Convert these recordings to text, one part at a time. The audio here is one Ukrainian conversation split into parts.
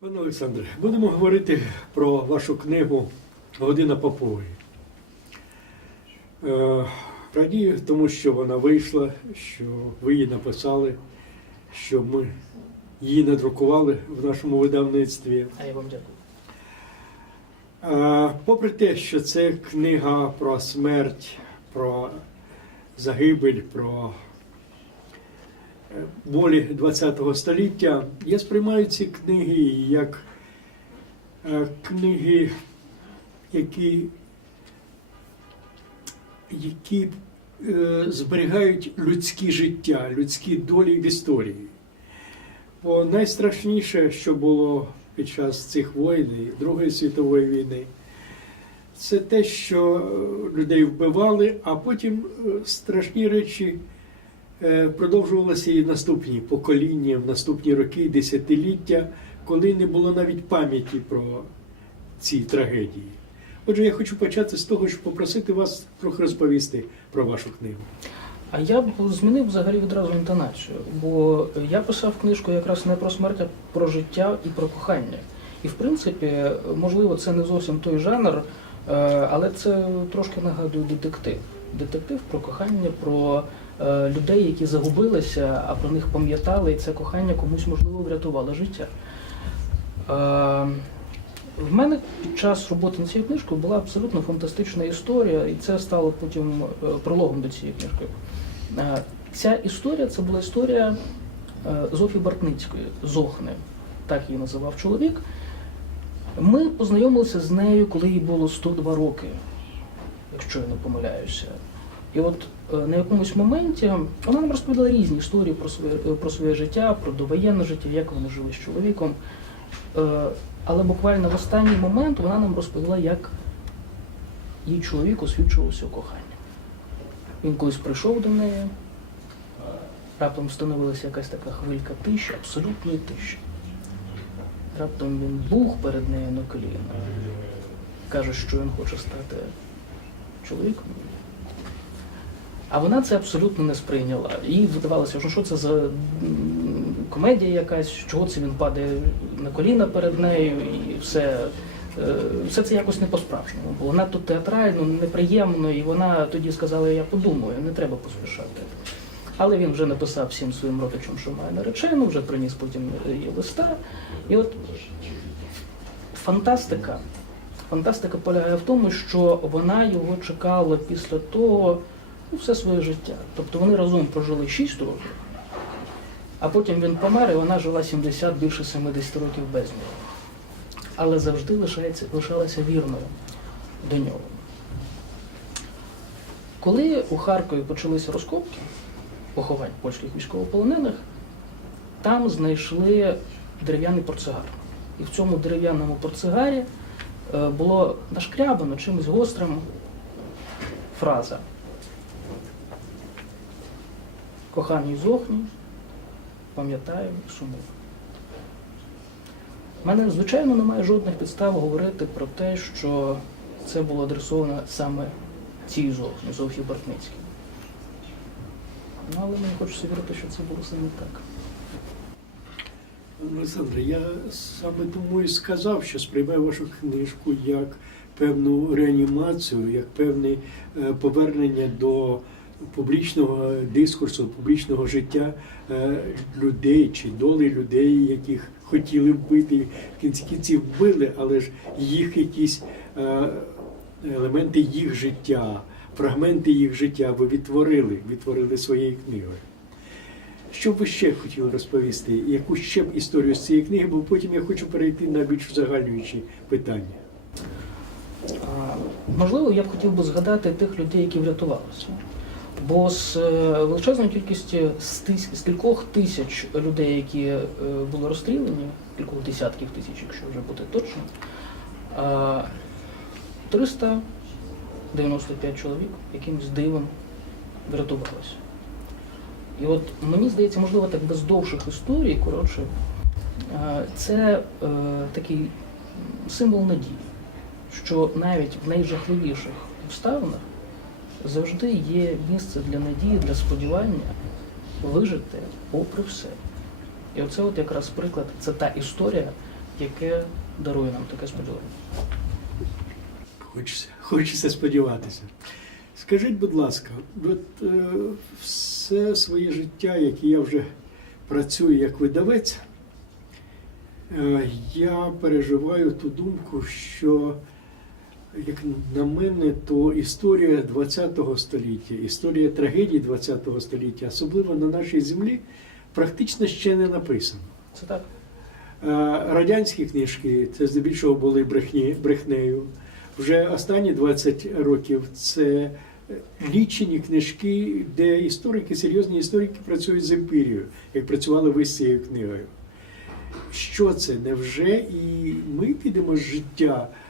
Пане Олександре, будемо говорити про вашу книгу Година Попової. Е, радію тому, що вона вийшла, що ви її написали, що ми її надрукували в нашому видавництві. А я вам дякую. Е, Попри те, що це книга про смерть, про загибель, про болі ХХ століття, я сприймаю ці книги як е, книги, які, які е, зберігають людське життя, людські долі в історії. Бо найстрашніше, що було під час цих воїн, Другої світової війни, це те, що е, людей вбивали, а потім страшні речі е, продовжувалися і наступні покоління, в наступні роки, десятиліття, коли не було навіть пам'яті про ці трагедії. Отже, я хочу почати з того, щоб попросити вас трохи розповісти про вашу книгу. А я б змінив взагалі відразу інтонацію, бо я писав книжку якраз не про смерть, а про життя і про кохання. І в принципі, можливо, це не зовсім той жанр, е, але це трошки нагадує детектив. Детектив про кохання, про людей, які загубилися, а про них пам'ятали, і це кохання комусь можливо врятувало життя. Е, В мене під час роботи над цією книжкою була абсолютно фантастична історія, і це стало потім е, прологом до цієї книжки. Е, Ця історія це була історія е, Зофі Бартницької, Зохни, так її називав чоловік. Ми познайомилися з нею, коли їй було 102 роки, якщо я не помиляюся. І от е, на якомусь моменті вона нам розповідала різні історії про своє, е, про своє життя, про довоєнне життя, як вони жили з чоловіком. Е, Але буквально в останній момент вона нам розповіла, як їй чоловік освічувався у коханні. Він колись прийшов до неї, раптом встановилася якась така хвилька тиші, абсолютної тиші. Раптом він бух перед нею на коліна, каже, що він хоче стати чоловіком. А вона це абсолютно не сприйняла. Їй видавалося, що що це за комедія якась, чого це він падає на коліна перед нею, і все, е, все це якось не по-справжньому було. Надто театрально, неприємно, і вона тоді сказала, я подумаю, не треба поспішати. Але він вже написав всім своїм родичам, що має наречену, вже приніс потім її листа. І от фантастика. Фантастика полягає в тому, що вона його чекала після того ну, все своє життя. Тобто вони разом прожили 6 років, а потім він помер, і вона жила 70 більше 70 років без нього. Але завжди лишається, лишалася вірною до нього. Коли у Харкові почалися розкопки поховань польських військовополонених, там знайшли дерев'яний портсигар. І в цьому дерев'яному портсигарі е, було нашкрябано чимось гострим фраза. Коханий зохні, пам'ятаю і. У мене, звичайно, немає жодних підстав говорити про те, що це було адресовано саме цій зохні, Зофії Бортницькій. Ну, але мені хочеться вірити, що це було саме так. Олександре, я саме тому і сказав, що сприймаю вашу книжку як певну реанімацію, як певне е, повернення до публічного дискурсу, публічного життя е, людей чи долі людей, яких хотіли вбити, в кінці кінців вбили, але ж їх якісь е, елементи їх життя, фрагменти їх життя ви відтворили, відтворили своєю книгою. Що ви ще хотіли розповісти? Яку ще б історію з цієї книги, бо потім я хочу перейти на більш узагальнюючі питання. Можливо, я б хотів би згадати тих людей, які врятувалися. Бо з е, величезної кількості з, тис... з кількох тисяч людей, які е, були розстріляні, кількох десятків тисяч, якщо вже бути точно, 395 чоловік якимось дивом врятувалося. І от мені здається, можливо, так без довших історій, коротше, е, це е, такий символ надії, що навіть в найжахливіших обставинах завжди є місце для надії, для сподівання вижити попри все. І оце от якраз приклад, це та історія, яке дарує нам таке сподівання. Хочеться, хочеться сподіватися. Скажіть, будь ласка, от е, все своє життя, яке я вже працюю як видавець, е, я переживаю ту думку, що, як на мене, то історія ХХ століття, історія трагедій ХХ століття, особливо на нашій землі, практично ще не написана. Це так. Е, Радянські книжки це здебільшого були брехні, брехнею. Вже останні 20 років це лічені книжки, де історики, серйозні історики працюють з емпірією, як працювали ви з цією книгою. Що це? Невже і ми підемо з життя, е,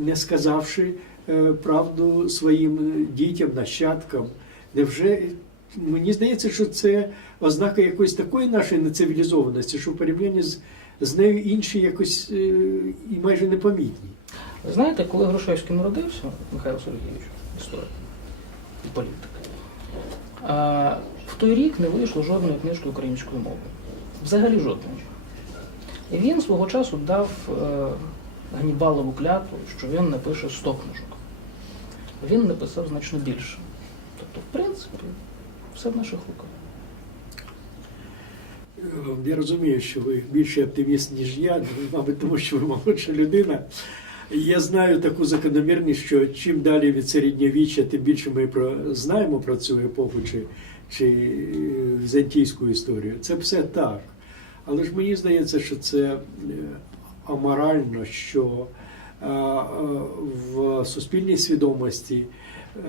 не сказавши е, правду своїм дітям, нащадкам? Невже мені здається, що це ознака якоїсь такої нашої нецивілізованості, що в порівнянні з, з нею інші якось е, і майже непомітні. Знаєте, коли Грушевський народився, Михайло Сергійович, історик і політик, в той рік не вийшло жодної книжки українською мовою. Взагалі жодної. Він свого часу дав Ганнібалову клятву, що він напише 100 книжок. Він написав значно більше. Тобто, в принципі, все в наших руках. Е, Я розумію, що ви більший оптиміст, ніж я, мабуть, тому що ви молодша людина. Я знаю таку закономірність, що чим далі від середньовіччя, тим більше ми про знаємо про цю епоху чи, чи е, візантійську історію. Це все так. Але ж мені здається, що це е, аморально, що е, е, в суспільній свідомості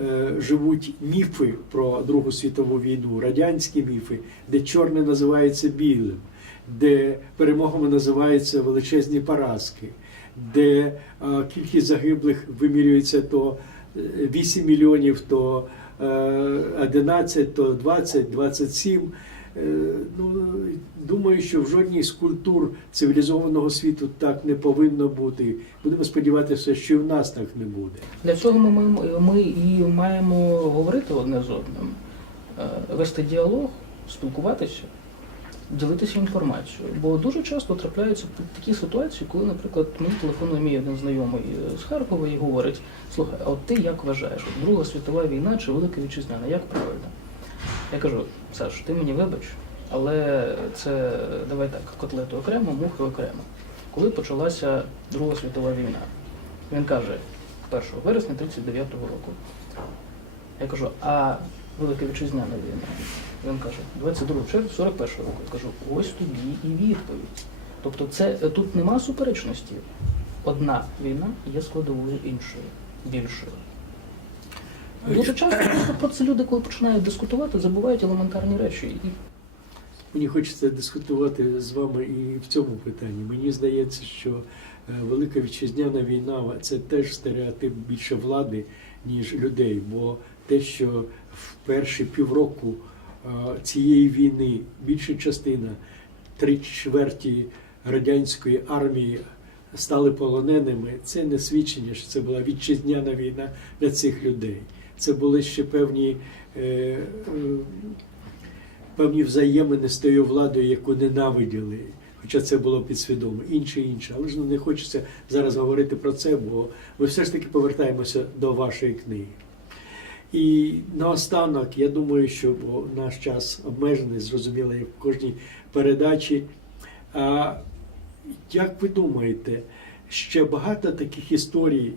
е, живуть міфи про Другу світову війну, радянські міфи, де чорне називається білим, де перемогами називаються величезні поразки, де кількість загиблих вимірюється то е, 8 мільйонів, то е, 11, то 20, 27. Е, Ну, думаю, що в жодній з культур цивілізованого світу так не повинно бути. Будемо сподіватися, що і в нас так не буде. Для цього ми, ми, ми і маємо говорити одне з одним, е, вести діалог, спілкуватися, ділитися інформацією. Бо дуже часто трапляються такі ситуації, коли, наприклад, мені телефонує мій один знайомий з Харкова і говорить: слухай, а от ти як вважаєш, Друга світова війна чи Велика Вітчизняна, як правильно? Я кажу, Саш, ти мені вибач, але це давай так, котлети окремо, мухи окремо. Коли почалася Друга світова війна, він каже, 1 вересня 39-го року. Я кажу, а Велика Вітчизняна війна? Він каже, 22 червня 41-го року. Я кажу, ось тобі і відповідь. Тобто це тут нема суперечності. Одна війна є складовою іншої, більшою. Дуже часто просто про це люди, коли починають дискутувати, забувають елементарні речі. І Мені хочеться дискутувати з вами і в цьому питанні. Мені здається, що е, Велика Вітчизняна війна це теж стереотип більше влади, ніж людей. Бо те, що в перші півроку е, цієї війни більша частина, три чверті радянської армії стали полоненими, це не свідчення, що це була вітчизняна війна для цих людей. Це були ще певні. е, певні взаємини з тою владою, яку ненавиділи. Хоча це було підсвідомо, інше інше. Але ж ну, не хочеться зараз говорити про це, бо ми все ж таки повертаємося до вашої книги. І наостанок, я думаю, що бо наш час обмежений, зрозуміло, як в кожній передачі. А як ви думаєте, ще багато таких історій,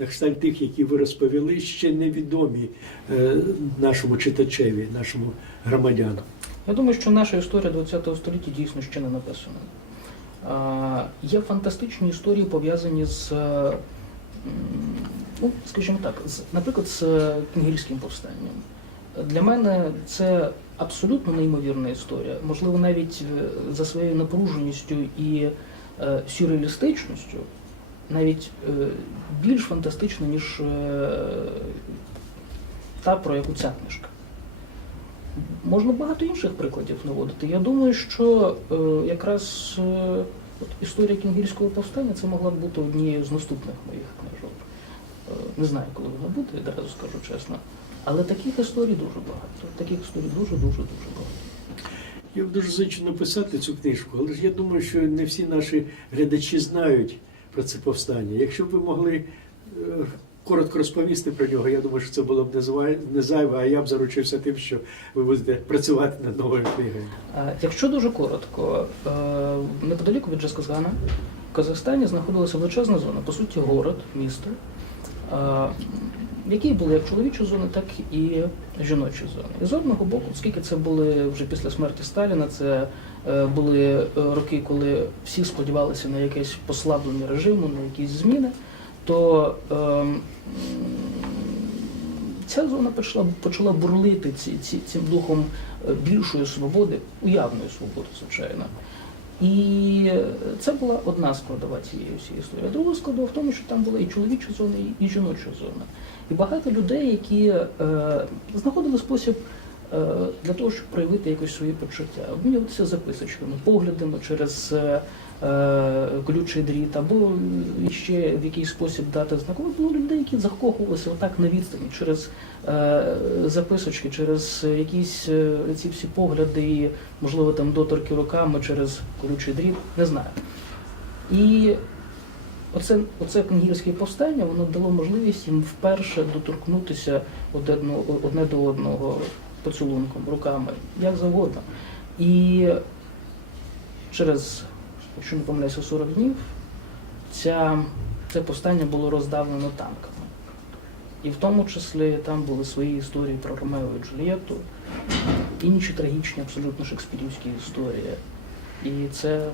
на кшталт тих, які ви розповіли, ще невідомі е, нашому читачеві, нашому громадянам? Я думаю, що наша історія ХХ століття дійсно ще не написана. Є фантастичні історії, пов'язані з, е, ну, скажімо так, з, наприклад, з кінгільським повстанням. Для мене це абсолютно неймовірна історія. Можливо, навіть е, за своєю напруженістю і е, сюрреалістичністю, навіть е, більш фантастична, ніж е, та, про яку ця книжка. Можна багато інших прикладів наводити. Я думаю, що е, якраз от історія кінгільського повстання це могла б бути однією з наступних моїх книжок. Не знаю, коли вона буде, одразу скажу чесно. Але таких історій дуже багато. Таких історій дуже, дуже, дуже багато. Я б дуже зичу написати цю книжку, але ж я думаю, що не всі наші глядачі знають про це повстання. Якщо б ви могли е, коротко розповісти про нього, я думаю, що це було б не зайве, а я б заручився тим, що ви будете працювати над новою книгою. Е, Якщо дуже коротко, е, неподалік від Джасказгана в Казахстані знаходилася величезна зона, по суті, город, місто, е, в якій були як чоловічі зони, так і жіночі зони. І з одного боку, оскільки це були вже після смерті Сталіна, це е, були е, роки, коли всі сподівалися на якесь послаблення режиму, на якісь зміни, то ем, ця зона почала, почала бурлити ці, ці, цим духом е, більшої свободи, уявної свободи, звичайно. І це була одна складова цієї всієї історії. Друга складова в тому, що там була і чоловіча зона, і жіноча зона. І багато людей, які е, знаходили спосіб е, для того, щоб проявити якось свої почуття, обмінюватися записочками, поглядами через е, колючий дріт, або ще в якийсь спосіб дати знак. Було людей, які закохувалися отак на відстані через е, записочки, через якісь е, ці всі погляди, і, можливо, там доторки руками через колючий дріт, не знаю. І оце, оце кнгірське повстання воно дало можливість їм вперше доторкнутися одне до одного поцілунком, руками, як завгодно. І через, якщо не помиляюся, 40 днів ця, це повстання було роздавлено танками. І в тому числі там були свої історії про Ромео і Джульєтту, інші трагічні, абсолютно шекспірівські історії. І це,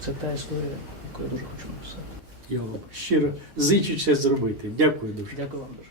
це та історія, яку я дуже хочу написати. Я вам щиро зичу це зробити. Дякую дуже. Дякую вам дуже.